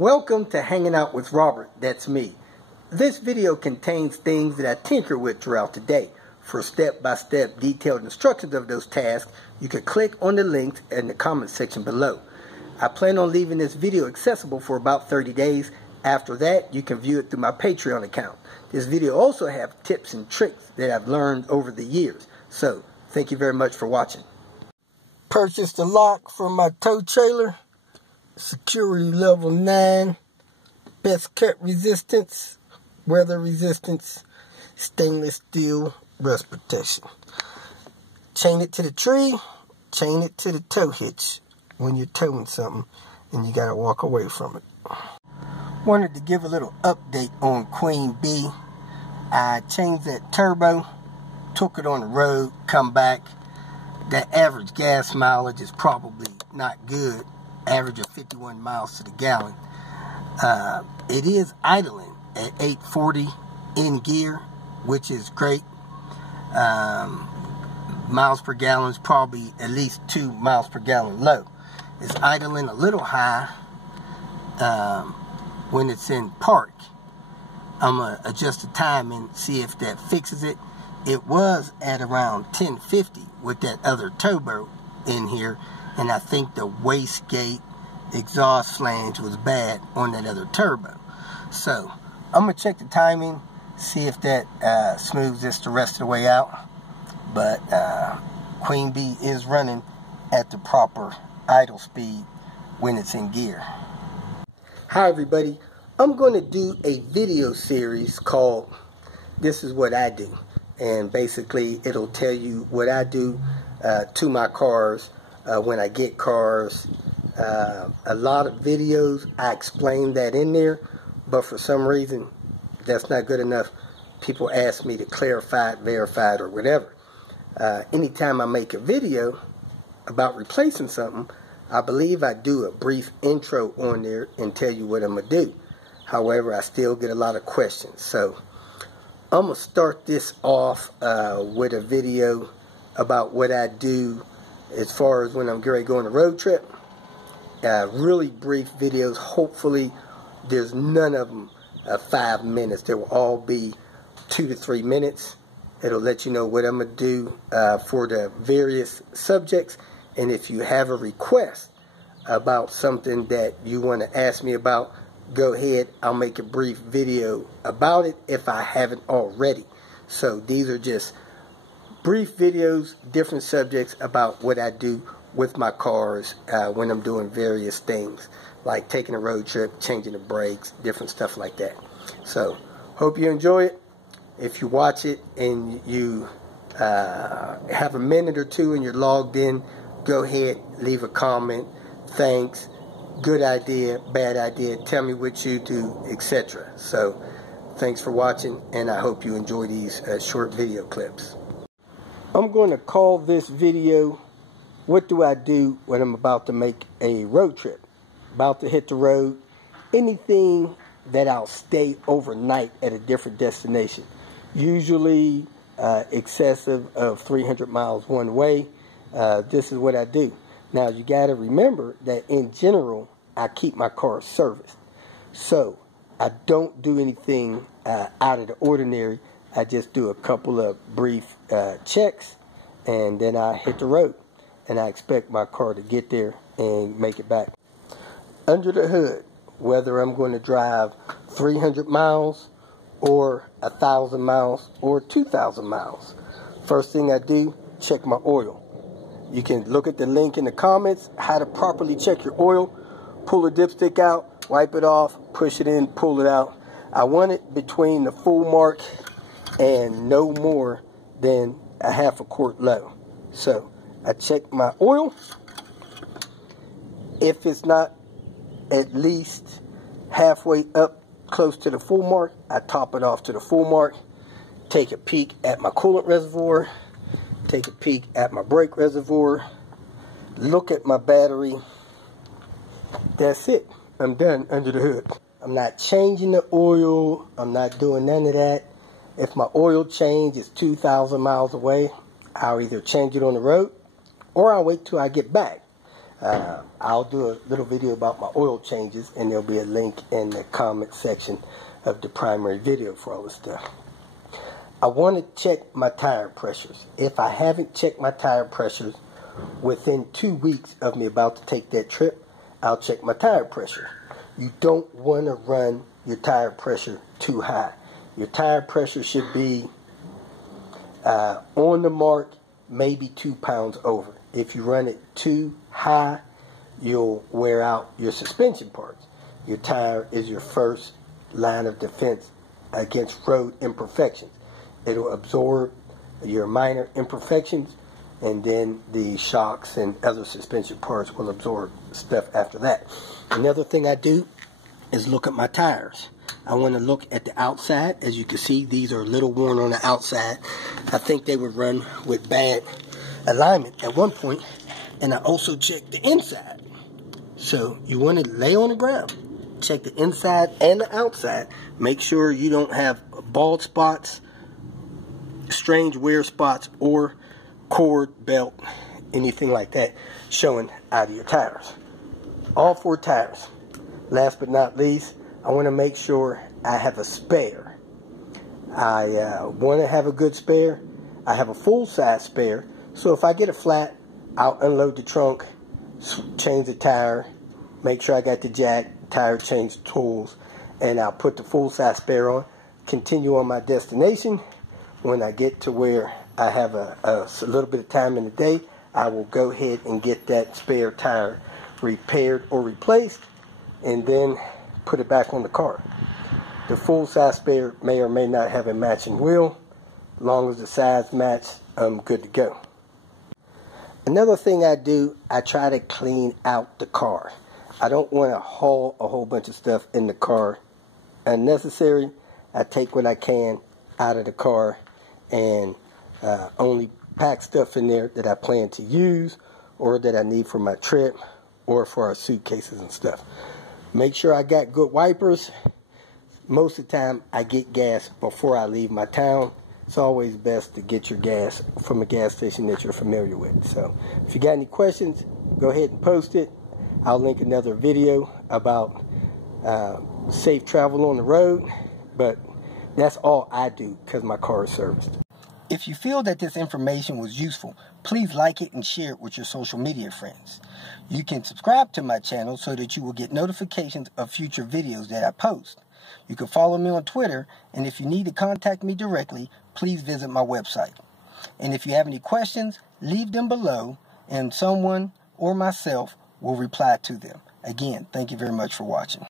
Welcome to Hanging Out with Robert, that's me. This video contains things that I tinker with throughout the day. For step-by-step detailed instructions of those tasks, you can click on the links in the comment section below. I plan on leaving this video accessible for about 30 days. After that, you can view it through my Patreon account. This video also has tips and tricks that I've learned over the years. So, thank you very much for watching. Purchased a lock from my tow trailer. Security level 9. Best cut resistance. Weather resistance. Stainless steel rust protection. Chain it to the tree. Chain it to the tow hitch when you're towing something and you gotta walk away from it. Wanted to give a little update on Queen Bee. I changed that turbo, took it on the road, come back. That average gas mileage is probably not good. Average of 51 miles to the gallon. It is idling at 840 in gear, which is great. Miles per gallon is probably at least 2 miles per gallon low. It's idling a little high when it's in park. I'm going to adjust the time and see if that fixes it. It was at around 1050 with that other turbo in here, and I think the wastegate exhaust flange was bad on that other turbo. So I'm going to check the timing, see if that smooths this the rest of the way out. But Queen Bee is running at the proper idle speed when it's in gear. Hi everybody, I'm going to do a video series called This Is What I Do. And basically it'll tell you what I do to my cars when I get cars. A lot of videos I explain that in there, but for some reason that's not good enough. People ask me to clarify it, verify it, or whatever. Anytime I make a video about replacing something, I believe I do a brief intro on there and tell you what I'm going to do. However, I still get a lot of questions. So I'm going to start this off with a video about what I do as far as when I'm going to go on a road trip. Really brief videos. Hopefully there's none of them 5 minutes. They will all be 2 to 3 minutes. It'll let you know what I'm going to do for the various subjects. And if you have a request about something that you want to ask me about, go ahead. I'll make a brief video about it if I haven't already. So these are just brief videos, different subjects about what I do with my cars when I'm doing various things, like taking a road trip, changing the brakes, different stuff like that. So hope you enjoy it. If you watch it and you have a minute or two and you're logged in, go ahead, leave a comment. Thanks, good idea, bad idea, tell me what you do, etc. So thanks for watching, and I hope you enjoy these short video clips. I'm going to call this video, what do I do when I'm about to make a road trip? About to hit the road. Anything that I'll stay overnight at a different destination. Usually excessive of 300 miles one way. This is what I do. Now you got to remember that in general I keep my car serviced. So I don't do anything out of the ordinary. I just do a couple of brief checks and then I hit the road. And I expect my car to get there and make it back. Under the hood, whether I'm going to drive 300 miles or 1,000 miles or 2,000 miles, first thing I do, check my oil. You can look at the link in the comments, how to properly check your oil. Pull the dipstick out, wipe it off, push it in, pull it out. I want it between the full mark and no more than a half a quart low. So I check my oil. If it's not at least halfway up close to the full mark, I top it off to the full mark. Take a peek at my coolant reservoir. Take a peek at my brake reservoir. Look at my battery. That's it. I'm done under the hood. I'm not changing the oil. I'm not doing none of that. If my oil change is 2,000 miles away, I'll either change it on the road or I'll wait till I get back. I'll do a little video about my oil changes, and there'll be a link in the comment section of the primary video for all this stuff. I want to check my tire pressures. If I haven't checked my tire pressures within 2 weeks of me about to take that trip, I'll check my tire pressure. You don't want to run your tire pressure too high. Your tire pressure should be on the mark, maybe 2 pounds over. If you run it too high, you'll wear out your suspension parts. Your tire is your first line of defense against road imperfections. It'll absorb your minor imperfections, and then the shocks and other suspension parts will absorb stuff after that. Another thing I do is look at my tires. I want to look at the outside. As you can see, these are a little worn on the outside. I think they would run with bad alignment at one point. And I also check the inside. So you want to lay on the ground, check the inside and the outside. Make sure you don't have bald spots, strange wear spots, or cord, belt, anything like that showing out of your tires. All 4 tires. Last but not least, I want to make sure I have a spare. I want to have a good spare. I have a full-size spare, so if I get a flat, I'll unload the trunk, change the tire, make sure I got the jack, tire change tools, and I'll put the full-size spare on, continue on my destination. When I get to where I have a little bit of time in the day, I will go ahead and get that spare tire repaired or replaced, and then put it back on the car. The full-size spare may or may not have a matching wheel. As long as the size match, I'm good to go. Another thing I do, I try to clean out the car. I don't want to haul a whole bunch of stuff in the car unnecessary. I take what I can out of the car and only pack stuff in there that I plan to use or that I need for my trip or for our suitcases and stuff. Make sure I got good wipers. Most of the time I get gas before I leave my town. It's always best to get your gas from a gas station that you're familiar with. So if you got any questions, go ahead and post it. I'll link another video about safe travel on the road. But that's all I do because my car is serviced. If you feel that this information was useful, please like it and share it with your social media friends. You can subscribe to my channel so that you will get notifications of future videos that I post. You can follow me on Twitter, and if you need to contact me directly, please visit my website. And if you have any questions, leave them below, and someone or myself will reply to them. Again, thank you very much for watching.